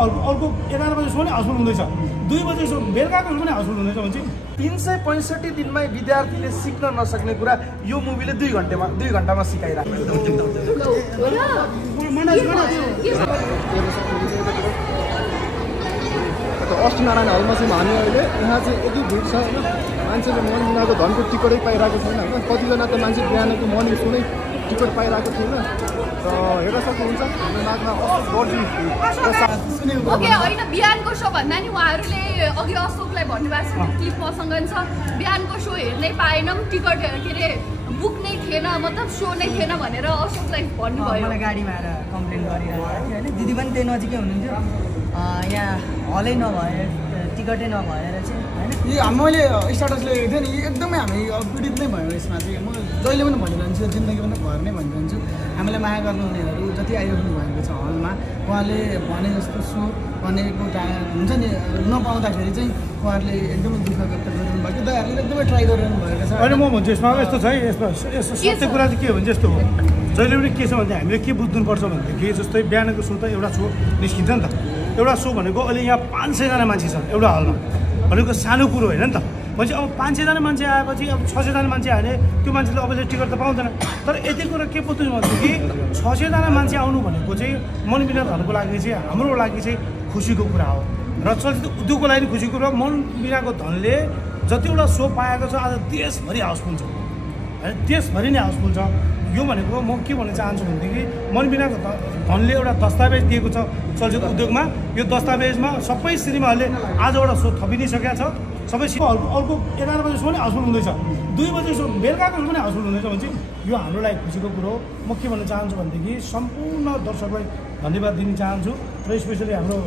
अर्को 11 बजेसम्म पनि हाउसफुल हुँदैछ, 2 बजेसम्म बेलुकाको पनि हाउसफुल हुँदैछ भने 365 दिनमै विद्यार्थीले सिक्न नसक्ने कुरा यो मुभीले 2 घण्टामा सिकाइराख्छ। अस्ति नारायण हलमा चाहिँ हामी अहिले यहाँ चाहिँ यति भिड छ होइन, मान्छेले मर्निङ बिनाको धनको टिकटै पाइरहेको छैन होइन, कतिजना त मान्छे बिहानको मर्निङ सुनै टिकट पाइरहेको छैन। र हेर्न सक्नुहुन्छ हाम्रो नाकमा ओके होइन, बिहानको सो भन्दा नि उहाँहरूले अघि अशोकलाई भन्नुभएको छ क्लिप मसँग छ, बिहानको सो हेर्नै पाएनौँ, टिकट के अरे बुक नै थिएन, मतलब सो नै थिएन भनेर अशोकलाई भन्नुभयो। मलाई गाडीमा आएर कम्प्लेन गरिरहेको थियो होइन, दिदी पनि त्यही नजिकै हुनुहुन्थ्यो, यहाँ हलै नभएर टिकटै नभएर चाहिँ होइन। यो मैले स्टाटस लेखेको थिएँ नि, एकदमै हामी पीडित नै भयो यसमा चाहिँ। म जहिले पनि भनिरहन्छु, जिन्दगी पनि घर नै भनिरहन्छु, हामीलाई माया गर्नुहुनेहरू जति आइरहनु भएको छ हलमा, उहाँले भने जस्तो सो भनेको हुन्छ नि नपाउँदाखेरि चाहिँ उहाँहरूले एकदमै दुःख व्यक्त गरिरहनु भएको, दाइहरूले एकदमै ट्राई गरिरहनु भएको छ। अहिले म भन्छु यसमा यस्तो छ है, यसमा सत्य कुरा चाहिँ के हो भने यस्तो हो, जहिले पनि के छ भने हामीले के बुझ्नुपर्छ भनेदेखि जस्तै बिहानको सो त एउटा सो निस्किन्छ नि त, एउटा सो भनेको अहिले यहाँ 500जना मान्छे छ एउटा हलमा भनेको सानो कुरो होइन नि त। भनेपछि अब 500जना मान्छे आएपछि अब 600जना मान्छे आयो भने त्यो मान्छेले अबले टिकट त पाउँदैन। तर यति कुरा के बुझ्नु भनेदेखि 600जना मान्छे आउनु भनेको चाहिँ मनबिनाहरूको लागि चाहिँ हाम्रो लागि चाहिँ खुसीको कुरा हो, र चलचित्र उद्योगको लागि खुसीको कुरा। मनबिनाको धनले जतिवटा सो पाएको छ आज देशभरि हाउसफुल छ होइन, देशभरि नै हाउसफुल छ। यो भनेको म के भन्न चाहन्छु भनेदेखि मनबिनाको धनले एउटा दस्तावेज दिएको छ चलचित्र उद्योगमा, यो दस्तावेजमा सबै सिनेमाहरूले आज एउटा सो थपिदिइसकेका छ, सबै अर्को 11 बजेसम्म पनि हाउसफुल हुँदैछ, 2 बजेसम्म बेलुकाको पनि हाउसफुल हुँदैछ भने यो हाम्रो लागि खुसीको कुरो हो। म के भन्न चाहन्छु भनेदेखि सम्पूर्ण दर्शकलाई धन्यवाद दिन चाहन्छु, र स्पेसली हाम्रो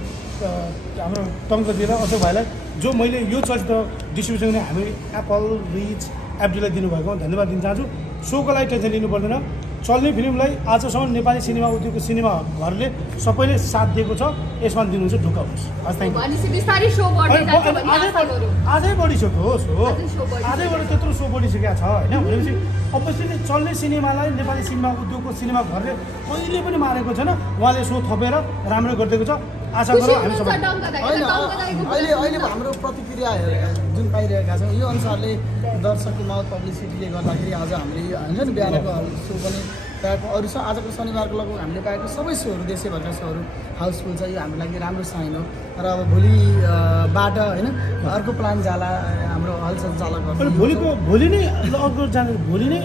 टङ्कजी र अशोक भाइलाई जो मैले यो चलचित्र डिस्ट्रिब्युसन गर्ने हामी एप्पल रिच एफडीलाई दिनुभएकोमा धन्यवाद दिन चाहन्छु। सोको लागि टेन्सन लिनु पर्दैन, चल्ने फिल्मलाई आजसम्म नेपाली सिनेमा उद्योगको सिनेमा घरले सबैले साथ दिएको छ, यसमा दिनुहुन्छ ढुक्क होस्। आजै बढिसक्यो हो सो, आजैबाट त्यत्रो सो बढिसकेको छ होइन। भनेपछि अवश्य चल्ने सिनेमालाई नेपाली सिनेमा उद्योगको सिनेमा घरले कहिले पनि मारेको छैन, उहाँले सो थपेर राम्रो गरिदिएको छ। आशा गरौँ हामी सबै अहिले हाम्रो प्रतिक्रिया जुन पाइरहेका छौँ यो अनुसारले दर्शकको माउथ पब्लिसिटीले गर्दाखेरि आज हामीले हुन्छ नि बिहानको सो पनि पाएको, अरू आजको शनिबारको लगभग हामीले पाएको सबै सोहरू देशैभरका सोहरू हाउसफुल छ। यो हाम्रो लागि राम्रो साइन हो, र अब भोलिबाट होइन अर्को प्लान जाला हाम्रो हल सञ्चालक भोलि नै अर्को जाने, भोलि नै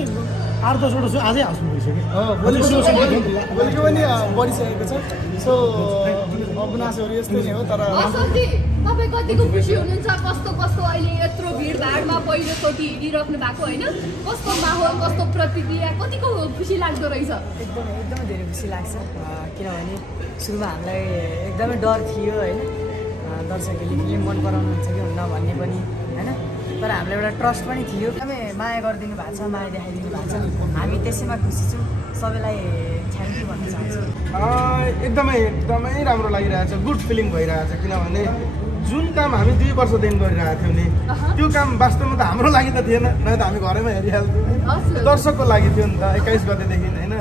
8-10वटा सो आजै हाउसफुल भइसक्यो, भोलिको पनि बढिसकेको छ। सो गुनासोहरू यस्तै नै हो। तर तपाईँ कतिको खुसी हुनुहुन्छ, कस्तो कस्तो अहिले यत्रो भिडभाडमा पहिलोचोटि हिँडिराख्नु भएको होइन, कस्तो माहौल कस्तो प्रतिक्रिया कतिको खुसी लाग्दो रहेछ? एकदमै धेरै खुसी लाग्छ, किनभने सुरुमा हामीलाई एकदमै डर थियो होइन, दर्शकहरूले फिल्म मन पराउनुहुन्छ कि हुन्न भन्ने पनि होइन, तर हामीलाई एउटा ट्रस्ट पनि थियो, एकदमै माया गरिदिनु भएको छ, माया देखाइदिनु भएको छ, हामी त्यसैमा खुसी छौँ। सबैलाई थ्याङ्क यू भन्न चाहन्छु। एकदमै राम्रो लागिरहेछ, गुड फिलिङ भइरहेछ, किनभने जुन काम हामी 2 वर्षदेखि गरिरहेको थियौँ नि त्यो काम वास्तवमा त हाम्रो लागि त थिएन, न त हामी घरैमा हेरिहाल्थ्यौँ, दर्शकको लागि थियो नि त 21 गतेदेखि होइन।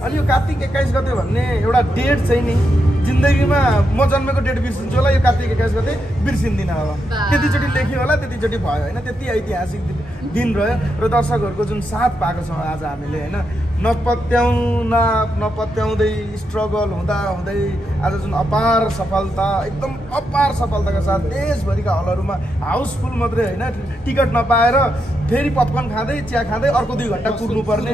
अनि यो कार्तिक 21 गते भन्ने एउटा डेट चाहिँ नि जिन्दगीमा म जन्मेको डेट बिर्सिन्छु होला, यो कार्तिक 21 गते बिर्सिँदिनँ होला, त्यतिचोटि लेख्यो होला, त्यतिचोटि भयो होइन, त्यति ऐतिहासिक दिन रह्यो। र दर्शकहरूको जुन साथ पाएको छौँ आज हामीले होइन, नपत्याउँदै स्ट्रगल हुँदै आज जुन अपार सफलता, एकदम अपार सफलताका साथ देशभरिका हलहरूमा हाउसफुल मात्रै होइन, टिकट नपाएर फेरि पपकर्न खाँदै चिया खाँदै अर्को 2 घन्टा कुर्नुपर्ने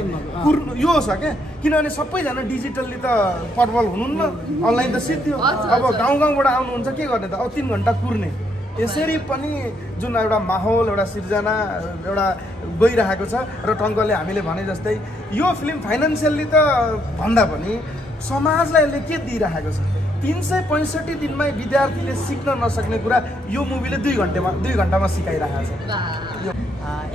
यो छ क्या। किनभने सबैजना डिजिटल्ली त पर्वल हुनुहुन्न, अनलाइन त सिद्धि हो, अब गाउँबाट आउनुहुन्छ के गर्ने त, अब 3 घन्टा कुर्ने। यसरी पनि जुन एउटा माहौल एउटा सिर्जना एउटा गइरहेको छ, र टङ्कले हामीले भने जस्तै यो फिल्म फाइनेन्सियल्ली त भन्दा पनि समाजलाई यसले के दिइरहेको छ, 365 दिनमै विद्यार्थीले सिक्न नसक्ने कुरा यो मुभीले 2 घण्टामा सिकाइरहेको छ।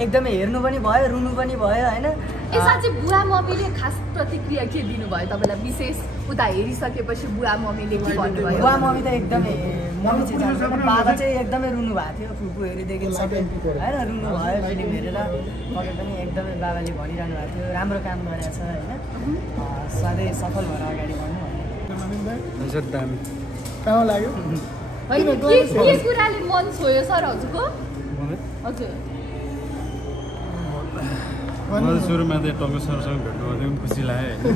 एकदमै हेर्नु पनि भयो, रुनु पनि भयो होइन। यसमा चाहिँ बुवा मम्मीले खास प्रतिक्रिया के दिनुभयो तपाईँलाई, विशेष उता हेरिसकेपछि बुवा मम्मीले के भन्नुभयो? बुवा मम्मी त एकदमै, मम्मी चाहिँ बाबा चाहिँ एकदमै रुनु भएको थियो, फुपूहरूदेखि सबै होइन रुनु भयो फिल्म हेरेर। पक्कै पनि एकदमै बाबाले भनिरहनु भएको थियो राम्रो काम गरेछ होइन, सधैँ सफल भएर अगाडि बढ्नु भन्ने। कहाँ लाग्यो होइन के कुराले मन छोयो सर हजुरको हजुर मलाई सुरुमा चाहिँ टङ्क सरसँग भेट्नु पनि खुसी लाग्यो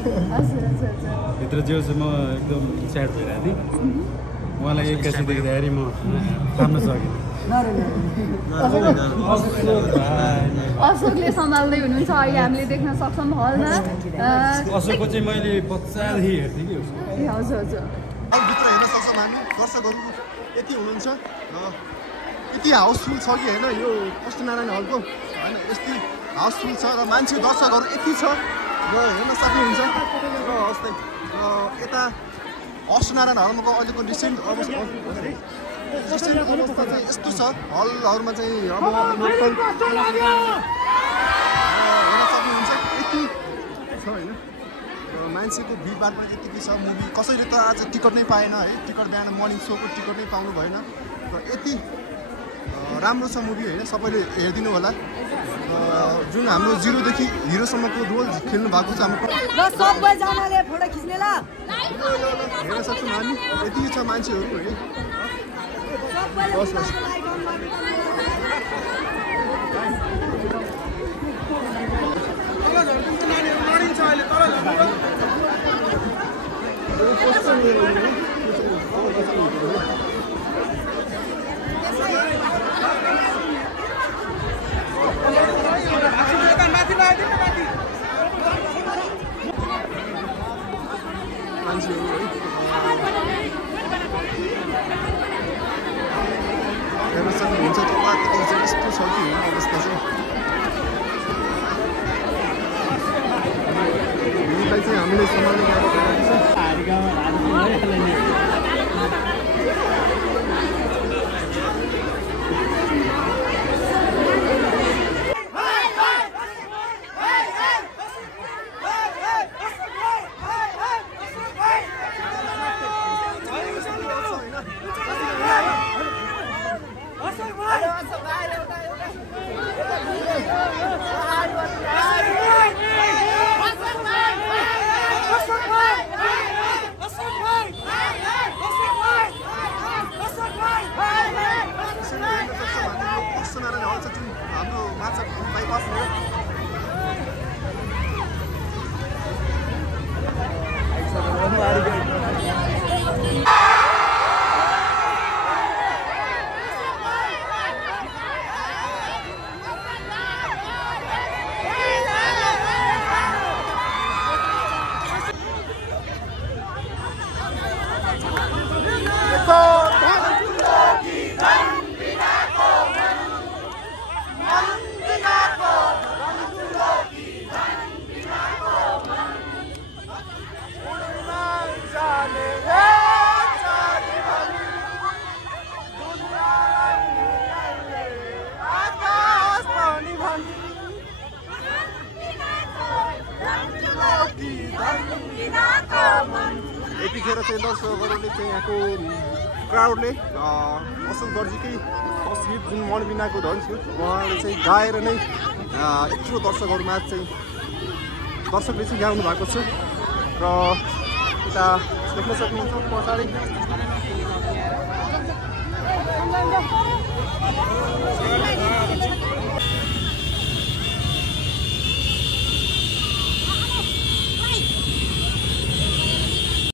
भित्र जेसम्म एकदम स्याड भइरहेको थिएँ उहाँलाई एक्कासी देख्दाखेरि म थाम्न सकिनँ अशोकले सम्हाल्दै हुनुहुन्छ अहिले हामीले देख्न सक्छौँ हलमा अशोकको चाहिँ मैले बच्चादेखि हेर्थेँ कि हजुर हजुर भित्र हेर्न सक्छौँ हामी दर्शकहरू यति हुनुहुन्छ र यति हाउसफुल छ कि होइन यो कष्टनारायण हलको होइन यति हाउसफुल छ र मान्छे दर्शकहरू यति छ र हेर्न सक्नुहुन्छ र हस्तै यता कष्टनारायण हलको अहिलेको रिसेन्ट अवस्था चाहिँ यस्तो छ हलहरूमा चाहिँ अब हेर्न सक्नुहुन्छ यति छ होइन मान्छेको भिडभाड पनि यतिकै छ मुभी कसैले त आज टिकट नै पाएन है टिकट बिहान मर्निङ सोको टिकट नै पाउनु भएन र यति राम्रो छ मुभी होइन सबैले हेरिदिनु होला जुन हाम्रो जिरोदेखि हिरोसम्मको रोल खेल्नु भएको छ हाम्रो हेर्न सक्छौँ हामी यति छ मान्छेहरू है हेर्न सक्नुहुन्छ तलतिर चाहिँ यस्तो छ कि अवस्था चाहिँ भिडलाई चाहिँ हामीले सम्हाल्ने गाह्रो छ हाम्रो माछा बाइपास यतिखेर चाहिँ दर्शकहरूले चाहिँ यहाँको क्राउडले असल दर्जीकै तस्बिर जुन मनबिनाको धन थियो उहाँले चाहिँ गाएर नै यत्रो दर्शकहरूमा चाहिँ दर्शकले चाहिँ गाउनु भएको छ र यता देख्न सक्नुहुन्छ पछाडि